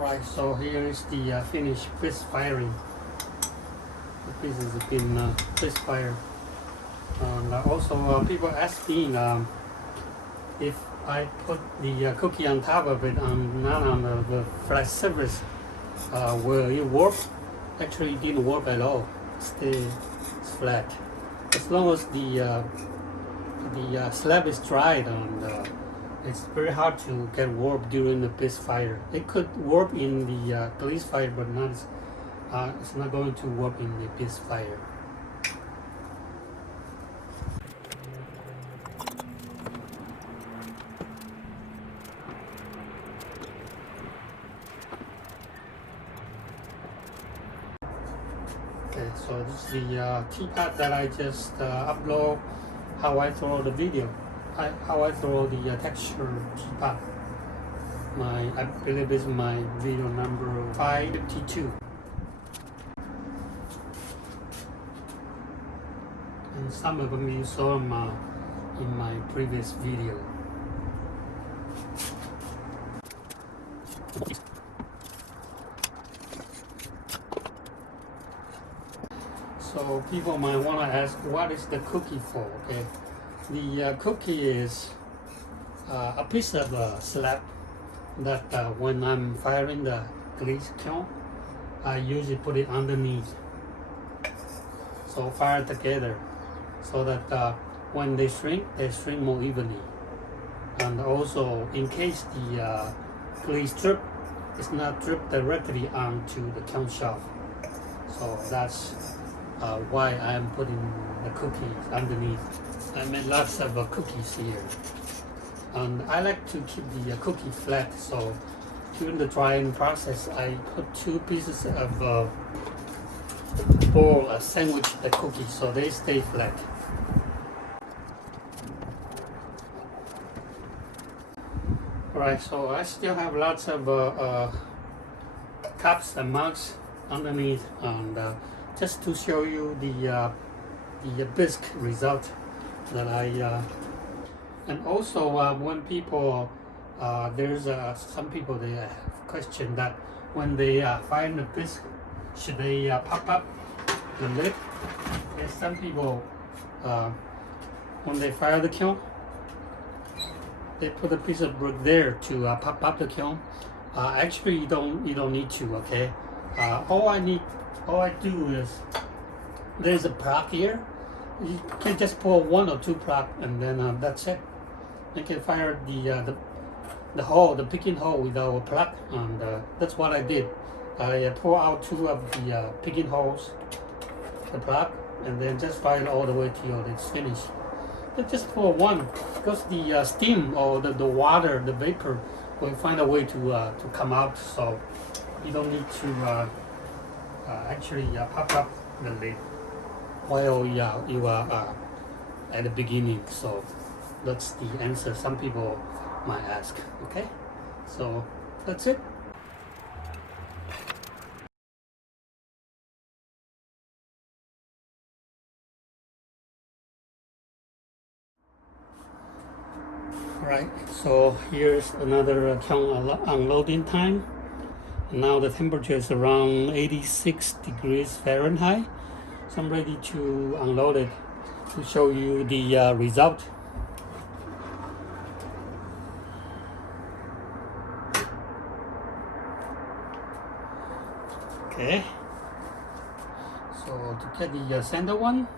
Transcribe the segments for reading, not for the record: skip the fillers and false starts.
Right, so here is the finished Bisque firing. The pieces have been Bisque fired. And also people ask me if I put the cookie on top of it, not on the flat surface, will it warp? Actually, it didn't warp at all. It's flat. As long as the slab is dried, and it's very hard to get warp during the Bisque fire. It could warp in the Glaze fire, but not. It's not going to warp in the Bisque fire. Okay, so this is the teapot that I just upload how I throw the video, how I throw the texture teapot. I believe this is my video number 552. And some of them you saw them in my previous video. So people might want to ask, what is the cookie for? Okay, the cookie is a piece of slab that when I'm firing the glaze kiln, I usually put it underneath. So fire together, so that when they shrink more evenly. And also, in case the glaze drip is not drip directly onto the kiln shaft. So that's why I am putting the cookies underneath. I made lots of cookies here, and I like to keep the cookie flat. So during the drying process, I put 2 pieces of bowl sandwich the cookies so they stay flat. Alright, so I still have lots of cups and mugs underneath, and just to show you the bisque result that I and also when people there's some people they have question that when they fire the bisque, should they pop up the lid? There's some people when they fire the kiln, they put a piece of brick there to pop up the kiln. Actually, you don't need to. Okay, all I do is there's a plug here. You can just pour 1 or 2 plug, and then that's it. You can fire the hole, the picking hole without a plug, and that's what I did. I pour out 2 of the picking holes, the plug, and then just fire it all the way till it's finished. But just pour 1, because the steam or the water, the vapor, will find a way to come out. So you don't need to actually pop up the lid while you are at the beginning. So that's the answer some people might ask. Okay, so that's it. Right, so here's another kiln unloading time. Now the temperature is around 86 degrees Fahrenheit. So I'm ready to unload it to show you the result. Okay, so to get the center one,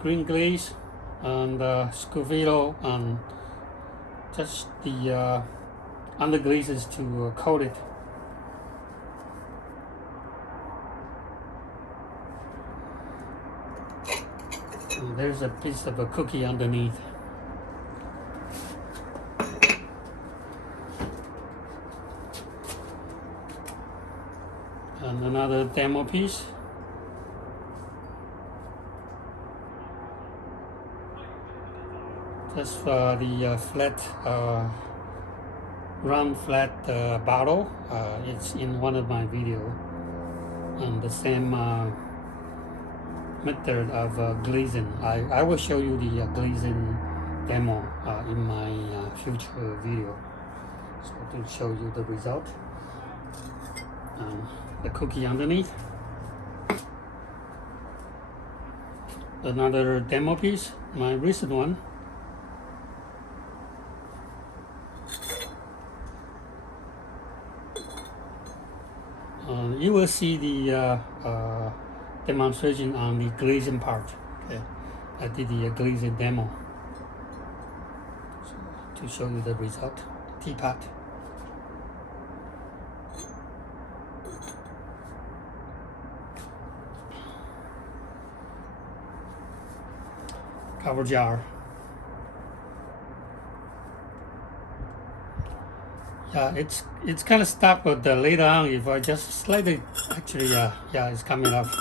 green glaze and Scovilo and just the underglazes to coat it. And there's a piece of a cookie underneath. And another demo piece. Just for the flat, round flat bottle. It's in one of my videos. And the same method of glazing. I will show you the glazing demo in my future video. So to show you the result. The cookie underneath. Another demo piece, my recent one. You will see the demonstration on the glazing part. Okay, I did the glazing demo to show you the result. Teapot. Cover jar. Yeah, it's kind of stuck, but later on, if I just slightly, actually, yeah, it's coming off.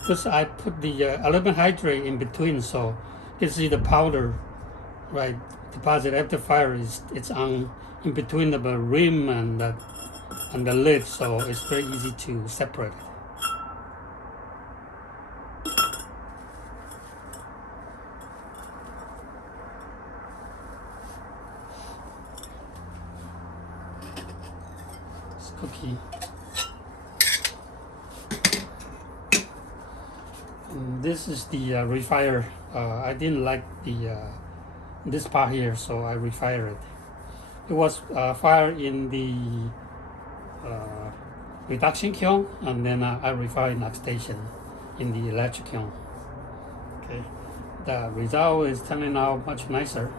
Because I put the aluminum hydrate in between, so you can see the powder, right, deposit after fire it's on in between the rim and the lid, so it's very easy to separate it. Cookie. This is the refire. I didn't like the this part here, so I refire it. It was fired in the reduction kiln, and then I refire in oxidation in the electric kiln. Okay, the result is turning out much nicer.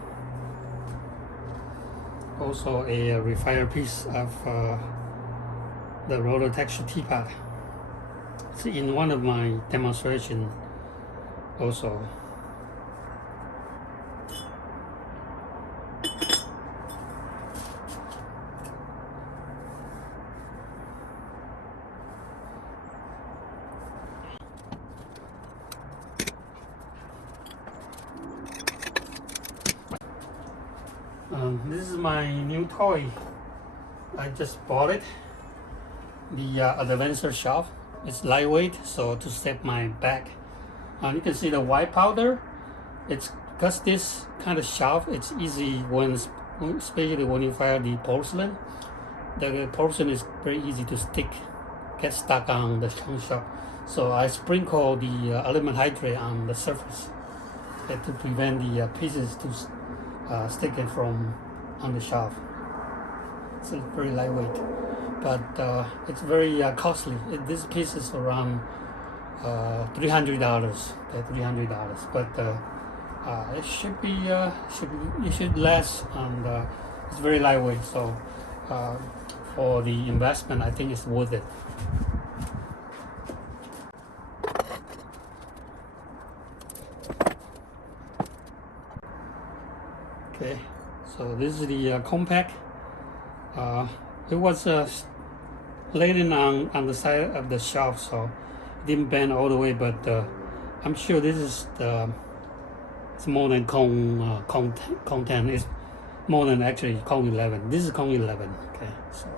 Also a refire piece of the roller texture teapot. It's in one of my demonstrations also. This is my new toy. I just bought it. The adventure shelf. It's lightweight, so to step my bag. You can see the white powder. It's because this kind of shelf, it's easy when, especially when you fire the porcelain. The porcelain is very easy to get stuck on the shelf. So I sprinkle the aluminum hydrate on the surface to prevent the pieces to stick it from on the shelf. It's very lightweight, but it's very costly. This piece is around $300. But it should last, and it's very lightweight. So for the investment, I think it's worth it. Okay, so this is the compact. It was laying on the side of the shelf, so it didn't bend all the way, but I'm sure this is it's more than cone 10. It's more than actually cone 11. This is cone 11. Okay, so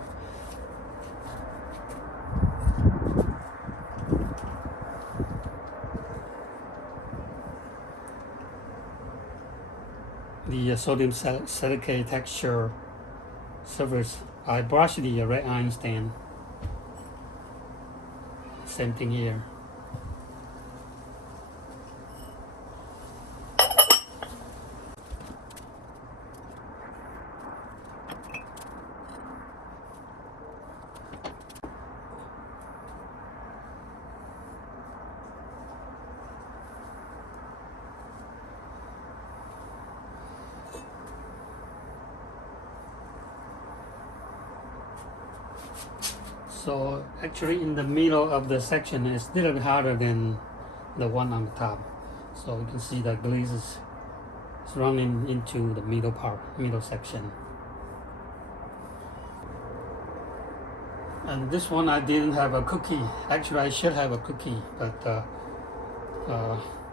the sodium silicate texture surface. I brushed the red iron stand. Same thing here. So actually in the middle of the section is a little bit harder than the one on the top. So you can see the glaze is running into the middle section. And this one I didn't have a cookie. Actually I should have a cookie, but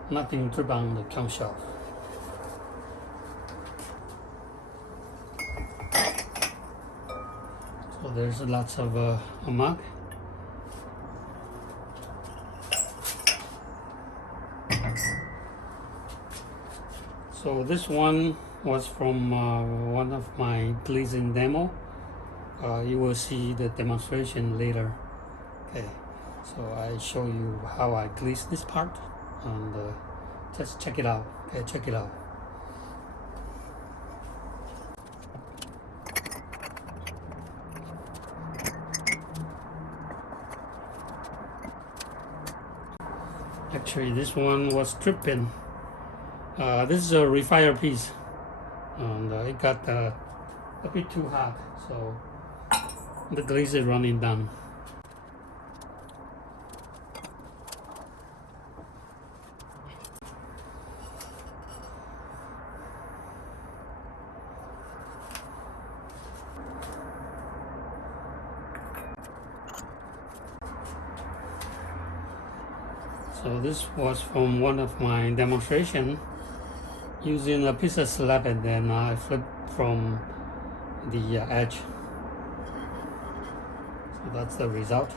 nothing drip on the kiln shelf. So there's lots of mug. So this one was from one of my glazing demo. You will see the demonstration later. Okay, so I show you how I glaze this part, and just check it out. Okay, check it out. Actually, this one was dripping. This is a refire piece, and it got a bit too hot, so the glaze is running down. So this was from one of my demonstration using a piece of slab, and then I flip from the edge. So that's the result.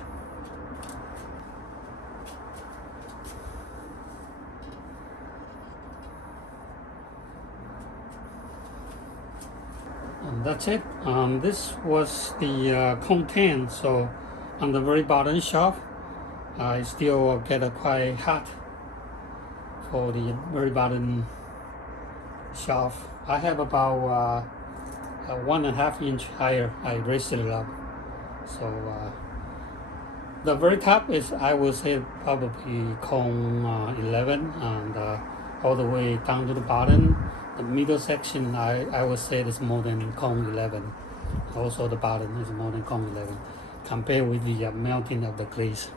And that's it. This was the content. So on the very bottom shelf, I still get a quite hot for the very bottom shelf. I have about 1.5 inch higher. I raised it up. So the very top is, I would say, probably cone 11, and all the way down to the bottom, the middle section, I would say is more than cone 11. Also the bottom is more than cone 11, compared with the melting of the glaze.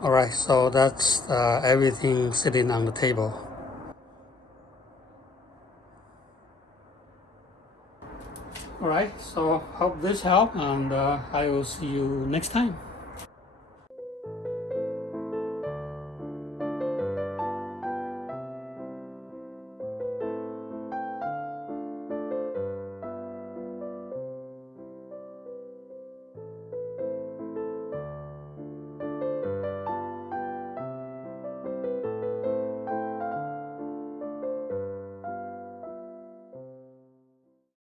Alright, so that's everything sitting on the table. Alright, so hope this helped, and I will see you next time.